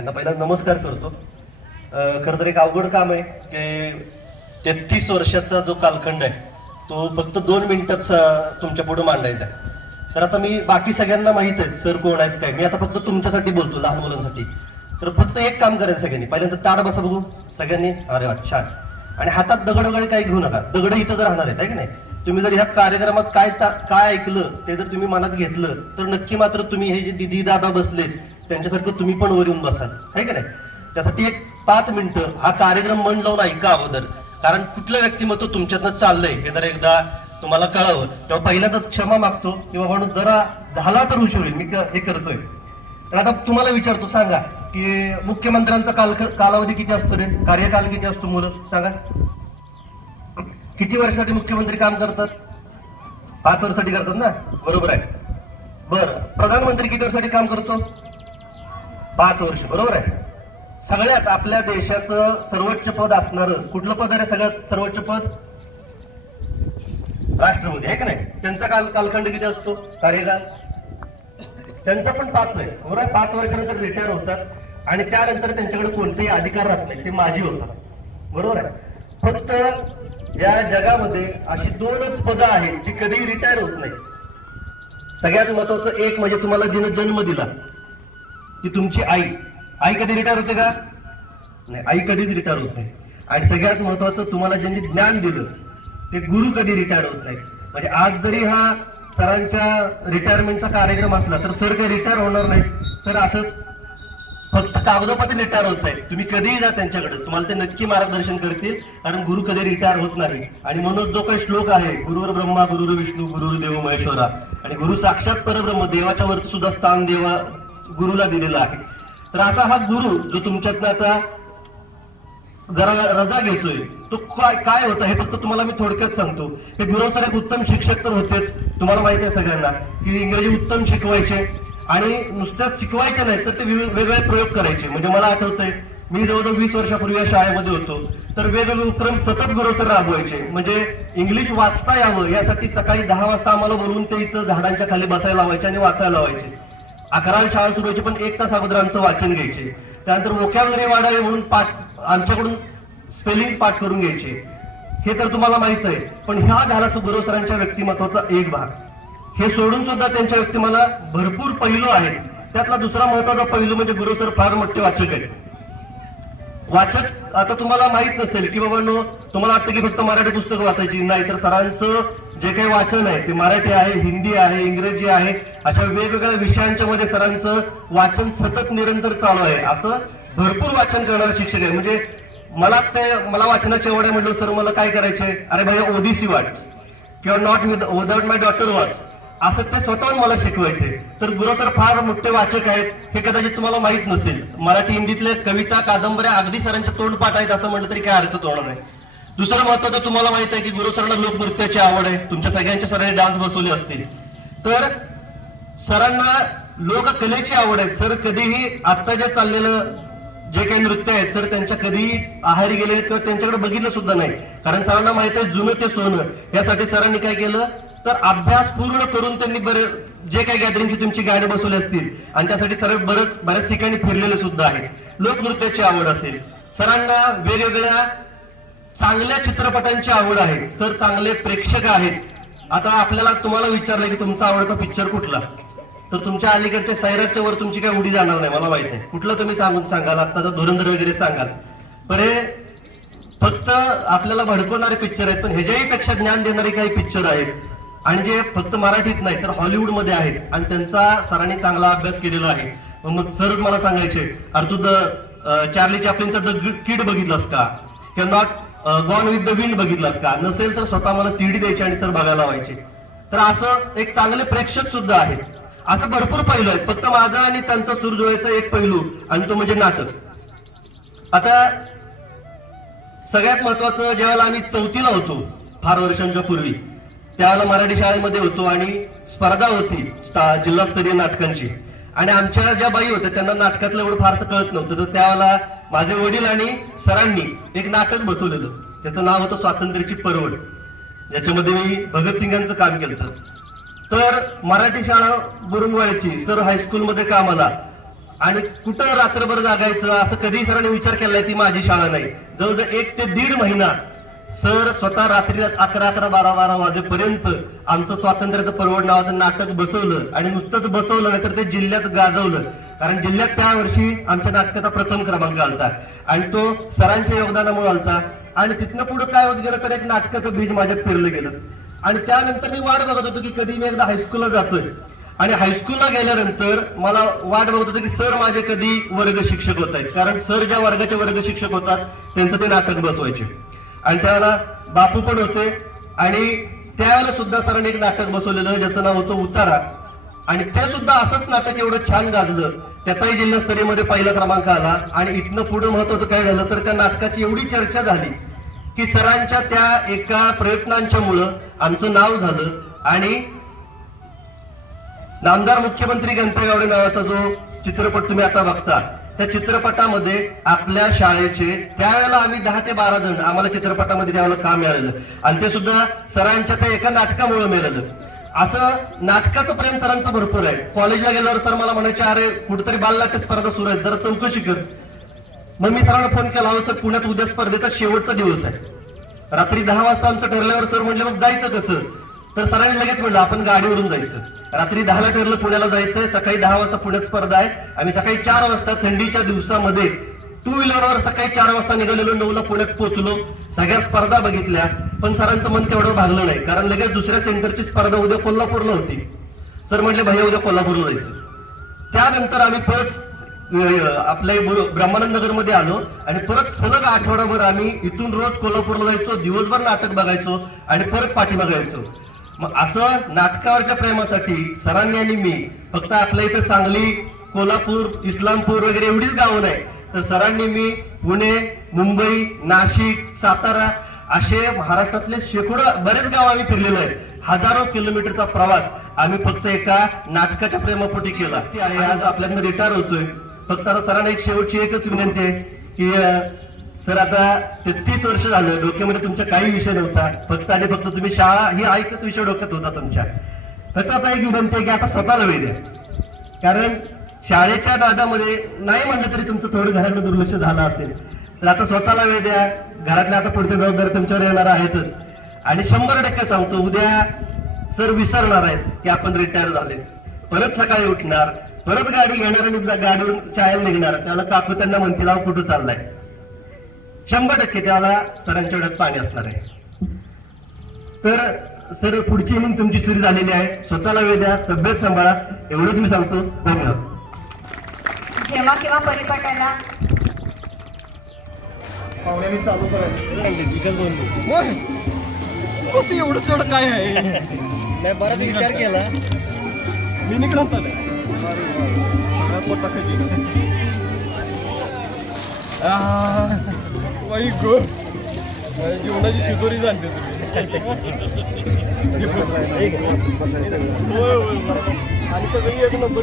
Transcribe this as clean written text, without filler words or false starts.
यांना पहिला नमस्कार करतो. खरं तर एक अवघड काम आहे की 33 वर्षाचा जो कालखंड आहे तो फक्त 2 मिनिटात तुमच्या पुढे मांडायचा आहे. तर आता मी बाकी सगळ्यांना माहित आहे सर कोण आहेत काय, मी आता फक्त तुमच्यासाठी बोलतो, लहान मुलांसाठी. तर फक्त एक काम करायचं सगळ्यांनी, पहिल्यांदा ताड बसा बघू सगळ्यांनी. अरे वा छान. आणि हातात दगड वगैरे काही घेऊ नका, दगड इथं जर राहणार आहेत आहे की नाही. तुम्ही जर ह्या कार्यक्रमात काय ऐकलं ते जर तुम्ही मनात घेतलं तर नक्की मात्र तुम्ही हे जे दिदी दादा बसले त्यांच्यासारखं तुम्ही पण वर येऊन बसाल आहे की नाही. त्यासाठी एक 5 मिनिटं हा कार्यक्रम मन लावून ऐका अगोदर, कारण कुठलं व्यक्तिमत्व तुमच्यातनं चाललंय हे जर एकदा तुम्हाला कळावं तेव्हा पहिल्यांदाच क्षमा मागतो किंवा म्हणून जरा झाला तर उशीर होईल, मी हे करतोय. तर आता तुम्हाला विचारतो, सांगा की मुख्यमंत्र्यांचा कालावधी किती असतो रे, कार्यकाल किती असतो मुलं सांगा. किती वर्षासाठी मुख्यमंत्री काम करतात? 5 वर्षासाठी करतात ना, बरोबर आहे. बरं, प्रधानमंत्री किती वर्षासाठी काम करतो? 5 वर्ष, बरोबर आहे. सगळ्यात आपल्या देशाचं सर्वोच्च पद असणारं कुठलं पद आहे सगळ्यात सर्वोच्च पद? राष्ट्रपती आहे का नाही. त्यांचा कालखंड किती असतो कार्यकाल? त्यांचा पण 5 आहे, बरोबर आहे. 5 वर्षानंतर रिटायर होतात आणि त्यानंतर त्यांच्याकडे कोणतेही अधिकार राहत नाही, ते माजी होतात, बरोबर आहे. फक्त या जगामध्ये अशी 2च पदं आहेत जी कधीही रिटायर होत नाही. सगळ्यात महत्वाचं एक म्हणजे तुम्हाला जिने जन्म दिला ती तुमची आई. आई कधी रिटायर होते का? नाही, आई कधीच रिटायर होत नाही. आणि सगळ्यात महत्वाचं तुम्हाला ज्यांनी ज्ञान दिलं ते गुरु कधी रिटायर होत नाही. म्हणजे आज जरी हा सरांच्या रिटायरमेंटचा कार्यक्रम असला तर सर काही रिटायर होणार नाही, तर असंच फक्त कागदोपत्री रिटायर होत नाही. तुम्ही कधीही जा त्यांच्याकडे, तुम्हाला ते नक्की मार्गदर्शन करतील, कारण गुरु कधी रिटायर होत नाही. आणि म्हणून जो काही श्लोक आहे, गुरुवर ब्रह्मा गुरुर विष्णू गुरुर देव महेश्वरा, आणि गुरु साक्षात परब्रह्म, देवाच्या वरती सुद्धा स्थान देवा गुरुला दिलेलं आहे. तर असा हा गुरु जो तुमच्यातनं आता जरा रजा घेतोय तो काय होतं हे फक्त तुम्हाला मी थोडक्यात सांगतो. हे गुरु सर एक उत्तम शिक्षक तर होतेच, तुम्हाला माहिती आहे सगळ्यांना की इंग्रजी उत्तम शिकवायचे आणि नुसत्याच शिकवायचे नाही तर ते वेगवेगळे प्रयोग करायचे. म्हणजे मला आठवतंय मी जवळजवळ 20 वर्षापूर्वी या शाळेमध्ये होतो, तर वेगवेगळे उपक्रम सतत गुरु सर राबवायचे. म्हणजे इंग्लिश वाचता यावं यासाठी सकाळी 10 वाजता आम्हाला बोलवून ते इथं झाडांच्या खाली बसायला लावायचे आणि वाचायला लावायचे. 11 शाळा सुरू व्हायची पण 1 तास अगोदर आमचं वाचन घ्यायचे. त्यानंतर वोकॅब्युलरी वाढावी म्हणून आमच्याकडून स्पेलिंग पाठ करून घ्यायचे. हे तर तुम्हाला माहित आहे. पण ह्या झाला गुरु सरांच्या व्यक्तिमत्वाचा एक भाग. हे सोडून सुद्धा त्यांच्या व्यक्तिमत्वाला भरपूर पैलू आहेत. त्यातला दुसरा महत्वाचा पैलू म्हणजे गुरु सर फार मोठे वाचक आहेत. वाचक आता तुम्हाला माहित नसेल की बाबा तुम्हाला वाटतं की फक्त मराठी पुस्तकं वाचायची, नाही तर सरांचं जे काही वाचन आहे ते मराठी आहे, हिंदी आहे, इंग्रजी आहे, अशा वेगवेगळ्या विषयांच्या मध्ये सरांचं वाचन सतत निरंतर चालू आहे. असं भरपूर वाचन करणारे शिक्षक आहे. म्हणजे मला वाचनाची आवड आहे म्हटलं, सर मला काय करायचंय, अरे भाई ओबीसी वाच किंवा नॉट विदाउट माय डॉटर वाच, असं ते स्वतःहून मला शिकवायचे. तर गुरु सर फार मोठे वाचक आहेत, हे कदाचित तुम्हाला माहित नसेल. मराठी हिंदीतले कविता कादंबऱ्या अगदी सरांच्या तोंडपाठ आहेत असं म्हटलं तरी काय अर्थ होणार नाही. दुसरं महत्वाचं तुम्हाला माहित आहे की गुरु सरांना लोकनृत्याची आवड आहे. तुमच्या सगळ्यांच्या सरांनी डान्स बसवले असतील. तर सरांना लोककलेची आवड आहे. सर कधीही आत्ता जे चाललेलं जे काही नृत्य आहेत सर त्यांच्या कधीही आहारी गेलेले किंवा त्यांच्याकडे बघितलं सुद्धा नाही, कारण सरांना माहित आहे जुनं ते सोनं. यासाठी सरांनी काय केलं तर अभ्यास पूर्ण करून त्यांनी जे काही गॅदरिंगची तुमची गाणी बसवली असतील आणि त्यासाठी सर बऱ्याच ठिकाणी फिरलेले सुद्धा आहेत. लोकनृत्याची आवड असेल, सरांना वेगवेगळ्या चांगल्या चित्रपटांची आवड आहे. सर चांगले प्रेक्षक आहेत. आता आपल्याला तुम्हाला विचारलं की तुमचा आवडता पिक्चर कुठला, तर तुमच्या अलीकडच्या सैराटच्या वर तुमची काय उडी जाणार नाही, मला माहित आहे. कुठलं तुम्ही सांगाल, आत्ताचा धुरंधर वगैरे सांगाल. पण हे फक्त आपल्याला भडकवणारे पिक्चर आहेत, पण ह्याच्याही पेक्षा ज्ञान देणारे काही पिक्चर आहेत आणि जे फक्त मराठीत नाही तर हॉलिवूड मध्ये आहेत आणि त्यांचा सरांनी चांगला अभ्यास केलेला आहे. मग सरच मला सांगायचे, अरे तू चार्ली चॅप्लिनचा द किड बघितलास का, किंवा not gone with the wind बघितलास का, नसेल तर स्वतः मला सीडी द्यायची आणि सर बघायला व्हायचे. तर असं एक चांगले प्रेक्षक सुद्धा आहेत. असं भरपूर पैलू आहेत. फक्त माझा आणि त्यांचा सूर जुळायचा एक पैलू आणि तो म्हणजे नाटक. आता सगळ्यात महत्वाचं, ज्यावेळेला आम्ही 4थीला होतो फार वर्षांच्या पूर्वी, त्यावेळेला मराठी शाळेमध्ये होतो आणि स्पर्धा होती जिल्हास्तरीय नाटकांची. आणि आमच्या ज्या बाई होत्या त्यांना नाटकातलं एवढं फारसं कळत नव्हतं. तर त्यावेळेला माझे वडील आणि सरांनी एक नाटक बसवलेलं, त्याचं नाव होतं स्वातंत्र्याची परवड. याच्यामध्ये मी भगतसिंगांचं काम केलं. तर मराठी शाळा बुरुंगवाड्याची, सर हायस्कूलमध्ये कामाला, आणि कुठं रात्रभर जागायचं असं कधी सरांनी विचार केलाय ती माझी शाळा नाही. जवळजवळ 1 ते 1.5 महिना सर स्वतः रात्री 11 12 वाजेपर्यंत आमचं स्वातंत्र्याचं पर्वत नावाचं नाटक बसवलं आणि नुसतंच बसवलं नाही तर ते जिल्ह्यात गाजवलं. कारण जिल्ह्यात त्या वर्षी आमच्या नाटकाचा प्रथम क्रमांक आलता आणि तो सरांच्या योगदानामुळे आलता. आणि तिथनं पुढे काय होत गेलं तर एक नाटकाचं बीज माझ्यात पेरलं गेलं. आणि त्यानंतर मी वाट बघत होतो की कधी मी एकदा हायस्कूलला जातोय. आणि हायस्कूलला गेल्यानंतर मला वाट बघत होतं की सर माझे कधी वर्ग शिक्षक होत आहेत. कारण सर ज्या वर्गाचे वर्ग शिक्षक होतात त्यांचं ते नाटक बसवायचे. आणि त्यावेळेला बापू पण होते आणि त्यावेळेला सुद्धा सरांनी एक नाटक बसवलेलं ज्याचं नाव होतं उतारा. आणि ते सुद्धा असंच नाटक एवढं छान गाजलं, त्याचाही जिल्हास्तरीयमध्ये पहिला क्रमांक आला. आणि इथनं पुढे महत्वाचं काय झालं तर त्या नाटकाची एवढी चर्चा झाली की सरांच्या त्या एका प्रयत्नांच्या मुळे आमचं नाव झालं. आणि नामदार मुख्यमंत्री गणपती गावडे नावाचा जो चित्रपट तुम्ही आता बघता त्या चित्रपटामध्ये आपल्या शाळेचे त्यावेळेला आम्ही 10 ते 12 जण आम्हाला चित्रपटामध्ये त्यावेळेला काम मिळालेलं आणि ते सुद्धा सरांच्या त्या एका नाटकामुळे मिळालं. असं नाटकाचं प्रेम सरांचं भरपूर आहे. कॉलेजला गेल्यावर सर मला म्हणायचे अरे कुठेतरी बालनाट्य स्पर्धा सुरू आहे जरा चौकशी कर. मग मी सरांना फोन केला हो सर पुण्यात उद्या स्पर्धेचा शेवटचा दिवस आहे. रात्री 10 वाजता आमचं ठरल्यावर सर म्हटले मग जायचं कसं. तर सरांनी लगेच म्हणलं आपण गाडीवरून जायचं. रात्री 10ला ठरलं पुण्याला जायचंय. सकाळी 10 वाजता पुण्यात स्पर्धा आहे. आम्ही सकाळी 4 वाजता थंडीच्या दिवसामध्ये 2 व्हीलरवर सकाळी 4 वाजता निघालेलो 9ला पुण्यात पोहोचलो. सगळ्या स्पर्धा बघितल्या पण सरांचं मन तेवढं भागलं नाही कारण लगेच दुसऱ्या सेंटरची स्पर्धा उद्या कोल्हापूरला होती. सर म्हटले भैया उद्या कोल्हापूरला जायचं. त्यानंतर आम्ही परत आपल्या ब्रह्मानंद नगरमध्ये आलो आणि परत सलग आठवडाभर आम्ही इथून रोज कोल्हापूरला जायचो, दिवसभर नाटक बघायचो आणि परत पाठीमागे यायचो. मग असं नाटकावरच्या प्रेमासाठी सरांनी आणि मी फक्त आपल्या इथे सांगली, कोल्हापूर, इस्लामपूर वगैरे एवढीच गावं नाही तर सरांनी मी पुणे, मुंबई, नाशिक, सातारा असे महाराष्ट्रातले शेकडो बरेच गाव आम्ही फिरलेलो आहे. हजारो किलोमीटरचा प्रवास आम्ही फक्त एका नाटकाच्या प्रेमापोटी केला. ती आहे आज आपल्याकडे रिटायर होतोय. फक्त आता सरांना एक शेवटची एकच विनंती आहे की सर आता 33 वर्ष झालं डोक्यामध्ये तुमच्या काही विषय नव्हता. फक्त आणि फक्त तुम्ही शाळा ही ऐकत विषय डोक्यात होता तुमच्या. फक्त आता एक विनंती आहे की आता स्वतःला वेळ द्या. कारण शाळेच्या नादामध्ये नाही म्हणलं तरी तुमचं थोडं घराकडे दुर्लक्ष झालं असेल तर आता स्वतःला वेळ द्या. घरातल्या आता पुढच्या जबाबदारी तुमच्यावर येणार आहेतच. आणि 100% सांगतो उद्या सर विसरणार आहेत की आपण रिटायर झाले. परत सकाळी उठणार, परत गाडी घेणार आणि गाडीवरून शाळेला निघणार. त्याला काकू त्यांना म्हणतील अहो कुठं चाललाय. 100% त्याला सरांच्या डोळ्यात पाणी असणार आहे. तर सर पुढची इनिंग तुमची सुरू झालेली आहे. स्वतःला वेळ द्या, तब्येत सांभाळा एवढंच मी सांगतो. धन्यवाद. जेव्हा केव्हा परिपाठाला पाहुण्याने चालू करायचं एवढं तेवढं काय आहे. नाही बराच विचार केला मी निघणार जीवनाची शिदोरी जाणते तुम्ही आणि सगळी एक नंबर